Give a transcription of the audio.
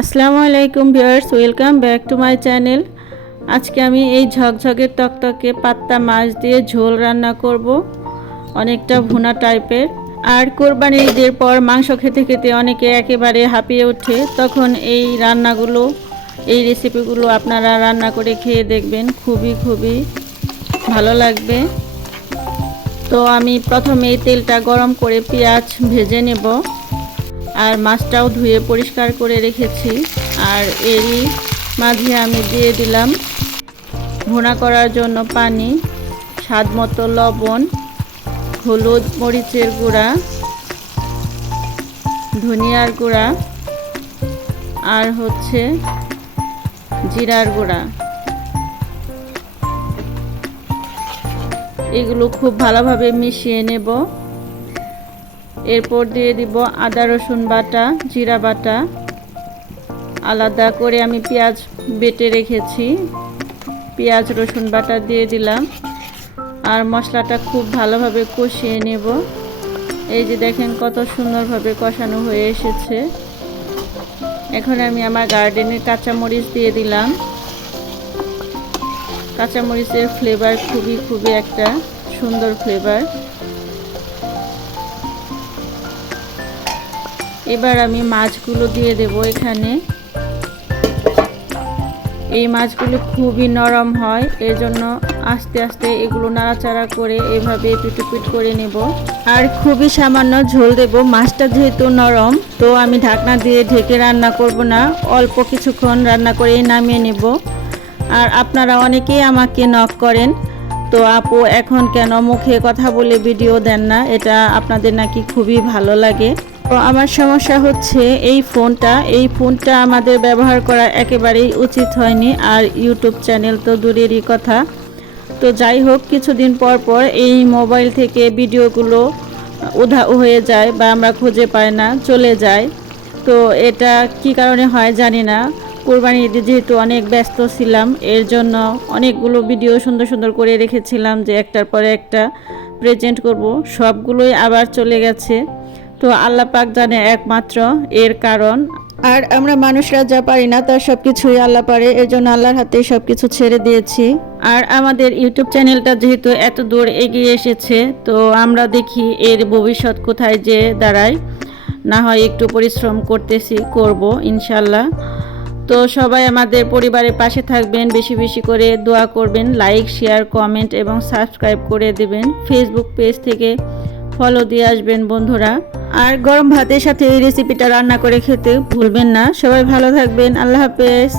আসসালামু আলাইকুম viewers, welcome back to my channel. আজকে আমি এই ঝকঝকে তকতকে পাত্তা মাছ দিয়ে ঝোল রান্না করব, অনেকটা ভুনা টাইপের। আর কোরবানির ঈদের পর মাংস খেতে খেতে অনেকে একেবারে হাঁপিয়ে ওঠে, তখন এই রান্নাগুলো, এই রেসিপিগুলো আপনারা রান্না করে খেয়ে দেখবেন, খুবই ভালো লাগবে। তো আমি প্রথমে এই তেলটা গরম করে পেঁয়াজ ভেজে নেব, আর মাছটাও ধুয়ে পরিষ্কার করে রেখেছি। আর এরই মাঝে আমি দিয়ে দিলাম ভুনা করার জন্য পানি, স্বাদ মতো লবণ, হলুদ, মরিচের গুঁড়া, ধনিয়ার গুঁড়া আর জিরার গুঁড়া। এগুলো খুব ভালোভাবে মিশিয়ে নেব। এরপর দিয়ে দিব আদা রসুন বাটা, জিরা বাটা। আলাদা করে আমি পেঁয়াজ বেটে রেখেছি, পেঁয়াজ রসুন বাটা দিয়ে দিলাম। আর মশলাটা খুব ভালোভাবে কষিয়ে নেব। এই যে দেখেন কত সুন্দরভাবে কষানো হয়ে এসেছে। এখন আমি আমার গার্ডেনের কাঁচামরিচ দিয়ে দিলাম। কাঁচামরিচের ফ্লেভার খুবই একটা সুন্দর ফ্লেভার। এবার আমি মাছগুলো দিয়ে দেব এখানে। এই মাছগুলো খুবই নরম হয়, এর জন্য আস্তে আস্তে এগুলো নাড়াচাড়া করে এভাবে পিট করে নেব। আর খুবই সামান্য ঝোল দেব, মাছটা যেহেতু নরম, তো আমি ঢাকনা দিয়ে ঢেকে রান্না করব না, অল্প কিছুক্ষণ রান্না করে নামিয়ে নেব। আর আপনারা অনেকেই আমাকে নক করেন, তো আপু এখন কেন মুখে কথা বলে ভিডিও দেন না, এটা আপনাদের নাকি খুবই ভালো লাগে। তো আমার সমস্যা হচ্ছে এই ফোনটা আমাদের ব্যবহার করা একেবারেই উচিত হয়নি। আর ইউটিউব চ্যানেল তো দূরেরই কথা। তো যাই হোক, কিছুদিন পর এই মোবাইল থেকে ভিডিওগুলো উধাও হয়ে যায় বা আমরা খুঁজে পাই না, চলে যায়। তো এটা কি কারণে হয় জানি না। কোরবানি ঈদে যেহেতু অনেক ব্যস্ত ছিলাম, এর জন্য অনেকগুলো ভিডিও সুন্দর করে রেখেছিলাম যে একটার পরে একটা প্রেজেন্ট করব, সবগুলোই আবার চলে গেছে। তো আল্লাহ পাক জানে একমাত্র এর কারণ। আর আমরা মানুষরা যা পারি না তার সব কিছুই আল্লাহ পারে, এর জন্য আল্লাহর হাতে সব কিছু ছেড়ে দিয়েছি। আর আমাদের ইউটিউব চ্যানেলটা যেহেতু এত দূর এগিয়ে এসেছে, তো আমরা দেখি এর ভবিষ্যৎ কোথায় যে দাঁড়ায়। না হয় একটু পরিশ্রম করব ইনশাল্লাহ। তো সবাই আমাদের পরিবারের পাশে থাকবেন, বেশি করে দোয়া করবেন, লাইক, শেয়ার, কমেন্ট এবং সাবস্ক্রাইব করে দেবেন। ফেসবুক পেজ থেকে ফলো দিয়ে আসবেন বন্ধুরা। আর গরম ভাতের সাথে এই রেসিপিটা রান্না করে খেতে ভুলবেন না। সবাই ভালো থাকবেন, আল্লাহ হাফেজ।